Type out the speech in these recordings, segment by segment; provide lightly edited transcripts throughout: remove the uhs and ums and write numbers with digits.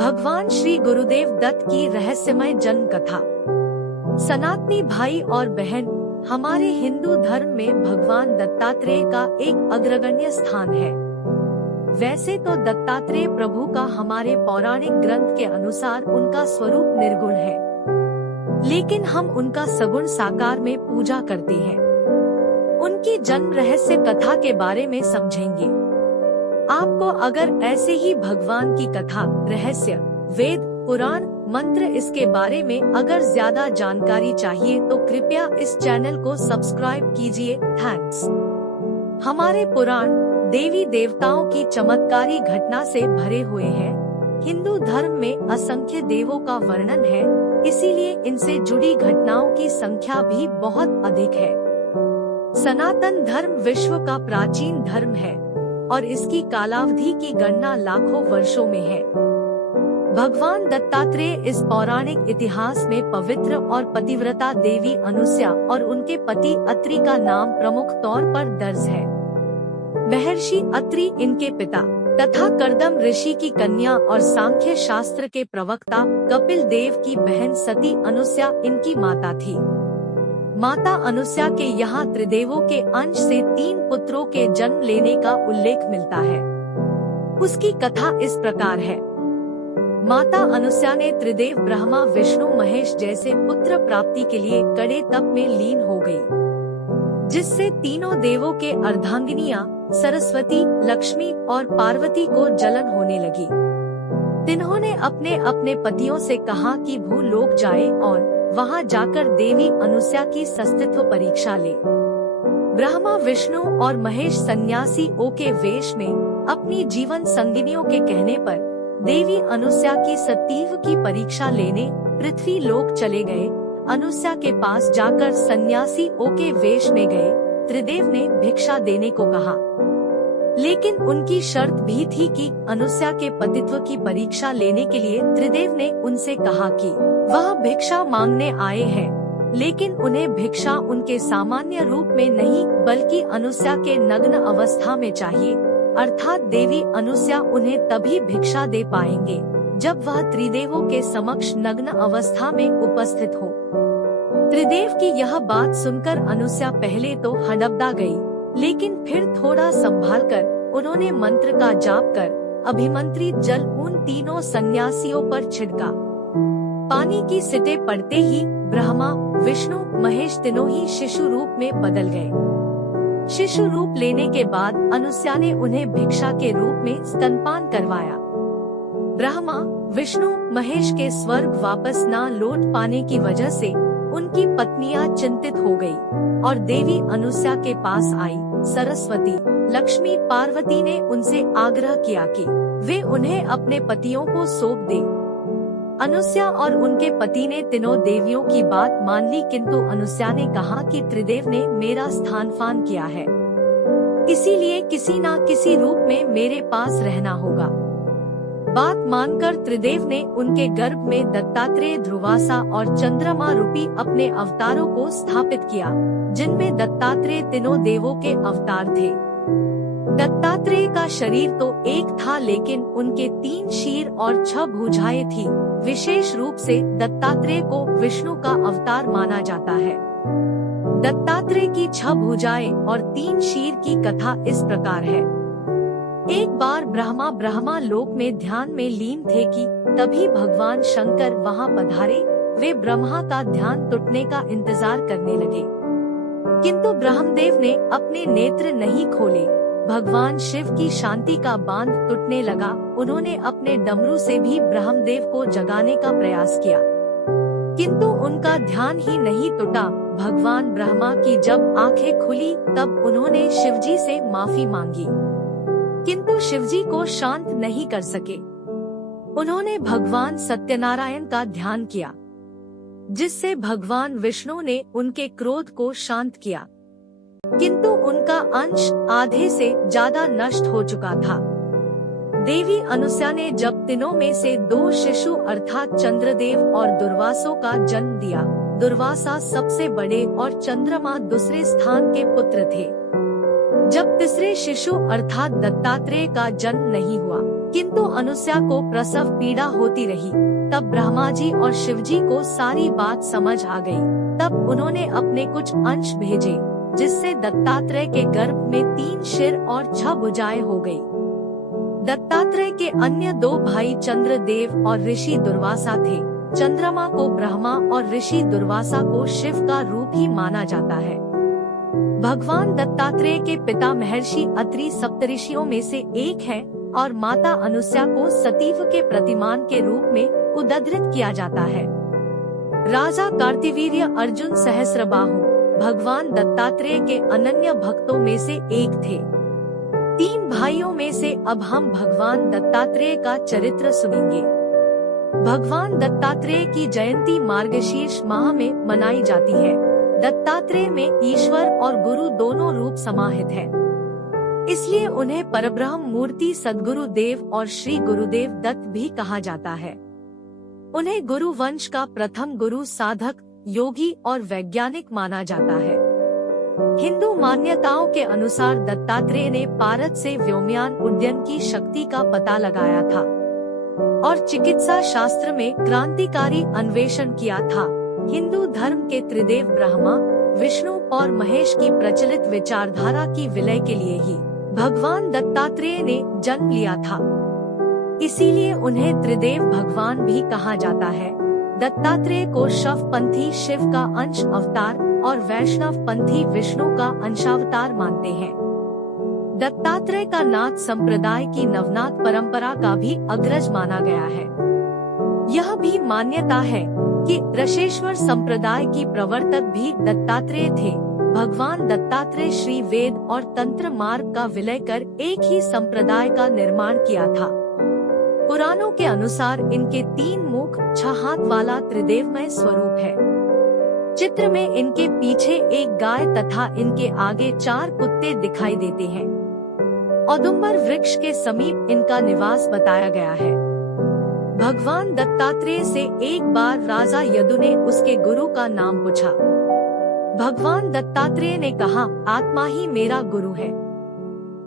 भगवान श्री गुरुदेव दत्त की रहस्यमय जन्म कथा। सनातनी भाई और बहन, हमारे हिंदू धर्म में भगवान दत्तात्रेय का एक अग्रगण्य स्थान है। वैसे तो दत्तात्रेय प्रभु का हमारे पौराणिक ग्रंथ के अनुसार उनका स्वरूप निर्गुण है, लेकिन हम उनका सगुण साकार में पूजा करते हैं। उनकी जन्म रहस्य कथा के बारे में समझेंगे। आपको अगर ऐसे ही भगवान की कथा, रहस्य, वेद, पुराण, मंत्र इसके बारे में अगर ज्यादा जानकारी चाहिए तो कृपया इस चैनल को सब्सक्राइब कीजिए। थैंक्स। हमारे पुराण देवी देवताओं की चमत्कारी घटना से भरे हुए हैं। हिंदू धर्म में असंख्य देवों का वर्णन है, इसीलिए इनसे जुड़ी घटनाओं की संख्या भी बहुत अधिक है। सनातन धर्म विश्व का प्राचीन धर्म है और इसकी कालावधि की गणना लाखों वर्षों में है। भगवान दत्तात्रेय इस पौराणिक इतिहास में पवित्र और पतिव्रता देवी अनुसया और उनके पति अत्रि का नाम प्रमुख तौर पर दर्ज है। महर्षि अत्रि इनके पिता तथा कर्दम ऋषि की कन्या और सांख्य शास्त्र के प्रवक्ता कपिल देव की बहन सती अनुसया इनकी माता थी। माता अनुसया के यहाँ त्रिदेवों के अंश से 3 पुत्रों के जन्म लेने का उल्लेख मिलता है। उसकी कथा इस प्रकार है। माता अनुसया ने त्रिदेव ब्रह्मा, विष्णु, महेश जैसे पुत्र प्राप्ति के लिए कड़े तप में लीन हो गई, जिससे तीनों देवों के अर्धांगिनियां सरस्वती, लक्ष्मी और पार्वती को जलन होने लगी। तिन्होंने अपने अपने पतियों से कहा कि भूलोक जाए और वहां जाकर देवी अनुसया की सस्तित्व परीक्षा ले। ब्रह्मा, विष्णु और महेश सन्यासी के वेश में अपनी जीवन संगिनियों के कहने पर देवी अनुसया की सतीत्व की परीक्षा लेने पृथ्वी लोक चले गए। अनुसया के पास जाकर सन्यासी के वेश में गए। त्रिदेव ने भिक्षा देने को कहा, लेकिन उनकी शर्त भी थी कि अनुसया के पतित्व की परीक्षा लेने के लिए त्रिदेव ने उनसे कहा कि वह भिक्षा मांगने आए हैं, लेकिन उन्हें भिक्षा उनके सामान्य रूप में नहीं बल्कि अनुसया के नग्न अवस्था में चाहिए, अर्थात देवी अनुसया उन्हें तभी भिक्षा दे पाएंगे जब वह त्रिदेवों के समक्ष नग्न अवस्था में उपस्थित हो। त्रिदेव की यह बात सुनकर अनुसया पहले तो हड़बड़ा गई, लेकिन फिर थोड़ा संभाल कर उन्होंने मंत्र का जाप कर अभिमंत्रित जल उन तीनों सन्यासियों पर छिड़का। पानी की सिटें पड़ते ही ब्रह्मा, विष्णु, महेश तीनों ही शिशु रूप में बदल गए। शिशु रूप लेने के बाद अनुसया ने उन्हें भिक्षा के रूप में स्तनपान करवाया। ब्रह्मा, विष्णु, महेश के स्वर्ग वापस न लौट पाने की वजह से उनकी पत्नियां चिंतित हो गयी और देवी अनुसया के पास आई। सरस्वती, लक्ष्मी, पार्वती ने उनसे आग्रह किया कि वे उन्हें अपने पतियों को सौंप दें। अनुसया और उनके पति ने तीनों देवियों की बात मान ली, किंतु अनुसया ने कहा कि त्रिदेव ने मेरा स्थानपान किया है, इसीलिए किसी न किसी रूप में मेरे पास रहना होगा। बात मानकर त्रिदेव ने उनके गर्भ में दत्तात्रेय, ध्रुवासा और चंद्रमा रूपी अपने अवतारों को स्थापित किया, जिनमें दत्तात्रेय तीनों देवों के अवतार थे। दत्तात्रेय का शरीर तो एक था, लेकिन उनके 3 शीर और 6 भुजाएं थी। विशेष रूप से दत्तात्रेय को विष्णु का अवतार माना जाता है। दत्तात्रेय की 6 भुजाएं और 3 शीर की कथा इस प्रकार है। एक बार ब्रह्मा लोक में ध्यान में लीन थे कि तभी भगवान शंकर वहां पधारे। वे ब्रह्मा का ध्यान टूटने का इंतजार करने लगे, किंतु ब्रह्मदेव ने अपने नेत्र नहीं खोले। भगवान शिव की शांति का बांध टूटने लगा। उन्होंने अपने डमरू से भी ब्रह्मदेव को जगाने का प्रयास किया, किंतु उनका ध्यान ही नहीं टूटा। भगवान ब्रह्मा की जब आंखें खुली तब उन्होंने शिवजी से माफी मांगी, किंतु शिवजी को शांत नहीं कर सके। उन्होंने भगवान सत्यनारायण का ध्यान किया, जिससे भगवान विष्णु ने उनके क्रोध को शांत किया, किंतु उनका अंश आधे से ज्यादा नष्ट हो चुका था। देवी अनुसया ने जब तीनों में से 2 शिशु अर्थात चंद्रदेव और दुर्वासों का जन्म दिया। दुर्वासा सबसे बड़े और चंद्रमा दूसरे स्थान के पुत्र थे। जब तीसरे शिशु अर्थात दत्तात्रेय का जन्म नहीं हुआ किंतु अनुसया को प्रसव पीड़ा होती रही। तब ब्रह्मा जी और शिव जी को सारी बात समझ आ गई। तब उन्होंने अपने कुछ अंश भेजे, जिससे दत्तात्रेय के गर्भ में 3 सिर और 6 भुजाएं हो गई। दत्तात्रेय के अन्य 2 भाई चंद्रदेव और ऋषि दुर्वासा थे। चंद्रमा को ब्रह्मा और ऋषि दुर्वासा को शिव का रूप ही माना जाता है। भगवान दत्तात्रेय के पिता महर्षि अत्रि सप्तऋषियों में से एक है और माता अनुसया को सतीव के प्रतिमान के रूप में उद्धृत किया जाता है। राजा कार्तिवीर्य अर्जुन सहस्रबाहु भगवान दत्तात्रेय के अनन्य भक्तों में से एक थे। 3 भाइयों में से अब हम भगवान दत्तात्रेय का चरित्र सुनेंगे। भगवान दत्तात्रेय की जयंती मार्गशीर्ष माह में मनाई जाती है। दत्तात्रेय में ईश्वर और गुरु दोनों रूप समाहित है, इसलिए उन्हें परब्रह्म मूर्ति सद्गुरु देव और श्री गुरुदेव दत्त भी कहा जाता है। उन्हें गुरु वंश का प्रथम गुरु, साधक, योगी और वैज्ञानिक माना जाता है। हिंदू मान्यताओं के अनुसार दत्तात्रेय ने पारद से व्योमयान उड्डयन की शक्ति का पता लगाया था और चिकित्सा शास्त्र में क्रांतिकारी अन्वेषण किया था। हिंदू धर्म के त्रिदेव ब्रह्मा, विष्णु और महेश की प्रचलित विचारधारा की विलय के लिए ही भगवान दत्तात्रेय ने जन्म लिया था, इसीलिए उन्हें त्रिदेव भगवान भी कहा जाता है। दत्तात्रेय को शैवपंथी शिव का अंश अवतार और वैष्णव पंथी विष्णु का अंशावतार मानते हैं। दत्तात्रेय का नाथ संप्रदाय की नवनाथ परंपरा का भी अग्रज माना गया है। यह भी मान्यता है कि ऋषेश्वर संप्रदाय की प्रवर्तक भी दत्तात्रेय थे। भगवान दत्तात्रेय श्री वेद और तंत्र मार्ग का विलय कर एक ही संप्रदाय का निर्माण किया था। पुराणों के अनुसार इनके 3 मुख, 6 हाथ वाला त्रिदेवमय स्वरूप है। चित्र में इनके पीछे एक गाय तथा इनके आगे 4 कुत्ते दिखाई देते हैं। औदुंबर वृक्ष के समीप इनका निवास बताया गया है। भगवान दत्तात्रेय से एक बार राजा यदु ने उसके गुरु का नाम पूछा। भगवान दत्तात्रेय ने कहा, आत्मा ही मेरा गुरु है।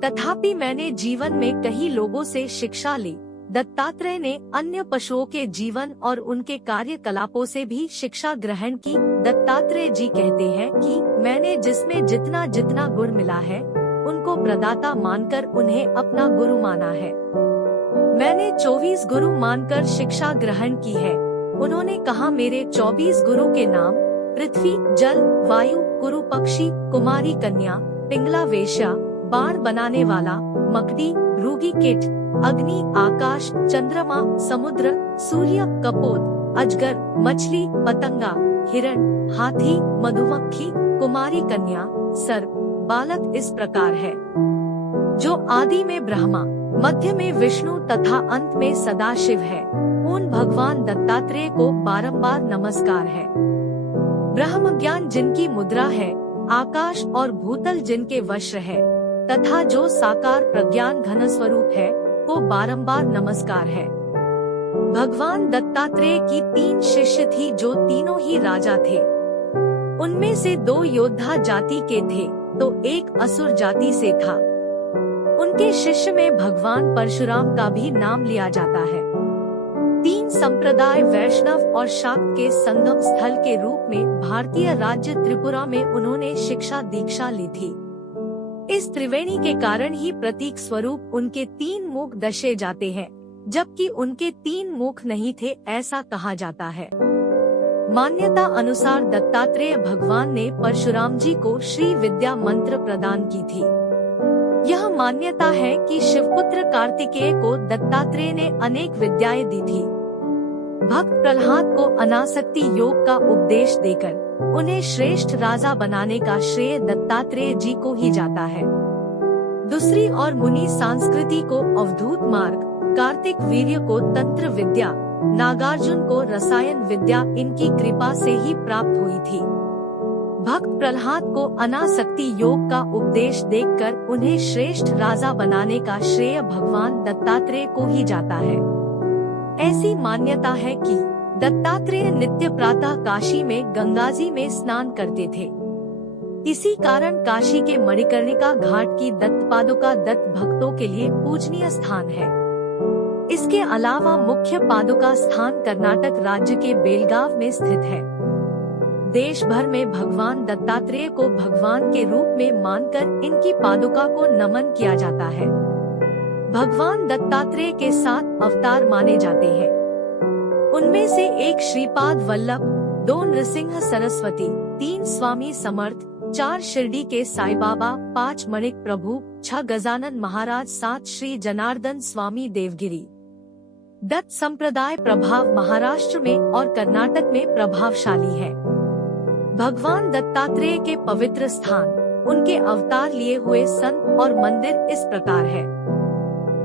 तथापि मैंने जीवन में कई लोगों से शिक्षा ली। दत्तात्रेय ने अन्य पशुओं के जीवन और उनके कार्यकलापों से भी शिक्षा ग्रहण की। दत्तात्रेय जी कहते हैं कि मैंने जिसमें जितना जितना गुण मिला है, उनको प्रदाता मानकर उन्हें अपना गुरु माना है। मैंने 24 गुरु मानकर शिक्षा ग्रहण की है। उन्होंने कहा, मेरे 24 गुरु के नाम पृथ्वी, जल, वायु, कुरु पक्षी, कुमारी कन्या, पिंगला वेश्या, बाण बनाने वाला, मकड़ी, रूगी कीट, अग्नि, आकाश, चंद्रमा, समुद्र, सूर्य, कपोत, अजगर, मछली, पतंगा, हिरण, हाथी, मधुमक्खी, कुमारी कन्या, सर्प, बालक इस प्रकार है। जो आदि में ब्रह्मा, मध्य में विष्णु तथा अंत में सदाशिव है, उन भगवान दत्तात्रेय को बारंबार नमस्कार है। ब्रह्म ज्ञान जिनकी मुद्रा है, आकाश और भूतल जिनके वश है, तथा जो साकार प्रज्ञान घन स्वरूप है, को बारंबार नमस्कार है। भगवान दत्तात्रेय की 3 शिष्य थी, जो तीनों ही राजा थे। उनमें से 2 योद्धा जाति के थे, तो एक असुर जाति से था। उनके शिष्य में भगवान परशुराम का भी नाम लिया जाता है। 3 संप्रदाय वैष्णव और शाक्त के संगम स्थल के रूप में भारतीय राज्य त्रिपुरा में उन्होंने शिक्षा दीक्षा ली थी। इस त्रिवेणी के कारण ही प्रतीक स्वरूप उनके 3 मुख दर्शे जाते हैं, जबकि उनके 3 मुख नहीं थे, ऐसा कहा जाता है। मान्यता अनुसार दत्तात्रेय भगवान ने परशुराम जी को श्री विद्या मंत्र प्रदान की थी। यह मान्यता है कि शिवपुत्र कार्तिकेय को दत्तात्रेय ने अनेक विद्याएं दी थी। भक्त प्रहलाद को अनासक्ति योग का उपदेश देकर उन्हें श्रेष्ठ राजा बनाने का श्रेय दत्तात्रेय जी को ही जाता है। दूसरी ओर मुनि संस्कृति को अवधूत मार्ग, कार्तिक वीर्य को तंत्र विद्या, नागार्जुन को रसायन विद्या इनकी कृपा से ही प्राप्त हुई थी। भक्त प्रहलाद को अनासक्ति योग का उपदेश देकर उन्हें श्रेष्ठ राजा बनाने का श्रेय भगवान दत्तात्रेय को ही जाता है। ऐसी मान्यता है कि दत्तात्रेय नित्य प्रातः काशी में गंगाजी में स्नान करते थे। इसी कारण काशी के मणिकर्णिका घाट की दत्तपादुका दत्त भक्तों के लिए पूजनीय स्थान है। इसके अलावा मुख्य पादुका स्थान कर्नाटक राज्य के बेलगाव में स्थित है। देश भर में भगवान दत्तात्रेय को भगवान के रूप में मानकर इनकी पादुका को नमन किया जाता है। भगवान दत्तात्रेय के 7 अवतार माने जाते हैं। उनमें से 1 श्रीपाद वल्लभ, 2 नृसिंह सरस्वती, 3 स्वामी समर्थ, 4 शिरडी के साईं बाबा, 5 मणिक प्रभु, 6 गजानन महाराज, 7 श्री जनार्दन स्वामी देवगिरी। दत्त संप्रदाय प्रभाव महाराष्ट्र में और कर्नाटक में प्रभावशाली है। भगवान दत्तात्रेय के पवित्र स्थान, उनके अवतार लिए हुए संत और मंदिर इस प्रकार है।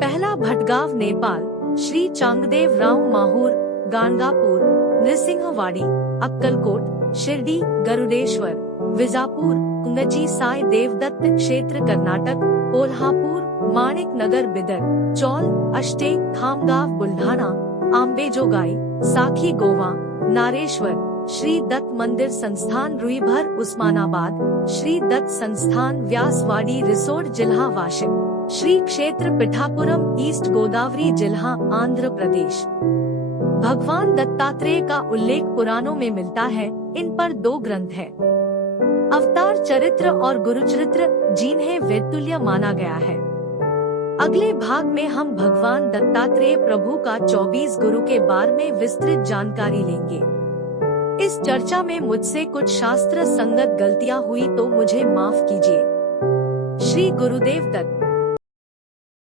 पहला भटगांव नेपाल, श्री चांगदेव राव माहूर, गाणगापुर, नृसिंहवाड़ी, अक्कलकोट, शिरडी, गरुडेश्वर, विजापुर, कुंगजी साई देवदत्त क्षेत्र कर्नाटक, कोल्हापुर, माणिक नगर बिदर, चौल, अष्टे, खामगाव बुल्ढाणा, आंबेजोगाई, साखी गोवा, नारेश्वर, श्री दत्त मंदिर संस्थान रुईभर उस्मानाबाद, श्री दत्त संस्थान व्यासवाड़ी रिसोड जिल्हा वाशिम, श्री क्षेत्र पिठापुरम ईस्ट गोदावरी जिल्हा आंध्र प्रदेश। भगवान दत्तात्रेय का उल्लेख पुराणों में मिलता है। इन पर 2 ग्रंथ है, अवतार चरित्र और गुरुचरित्र, जिन्हें वेदतुल्य माना गया है। अगले भाग में हम भगवान दत्तात्रेय प्रभु का 24 गुरु के बारे में विस्तृत जानकारी लेंगे। इस चर्चा में मुझसे कुछ शास्त्र संगत गलतियां हुई तो मुझे माफ कीजिए। श्री गुरुदेव दत्त।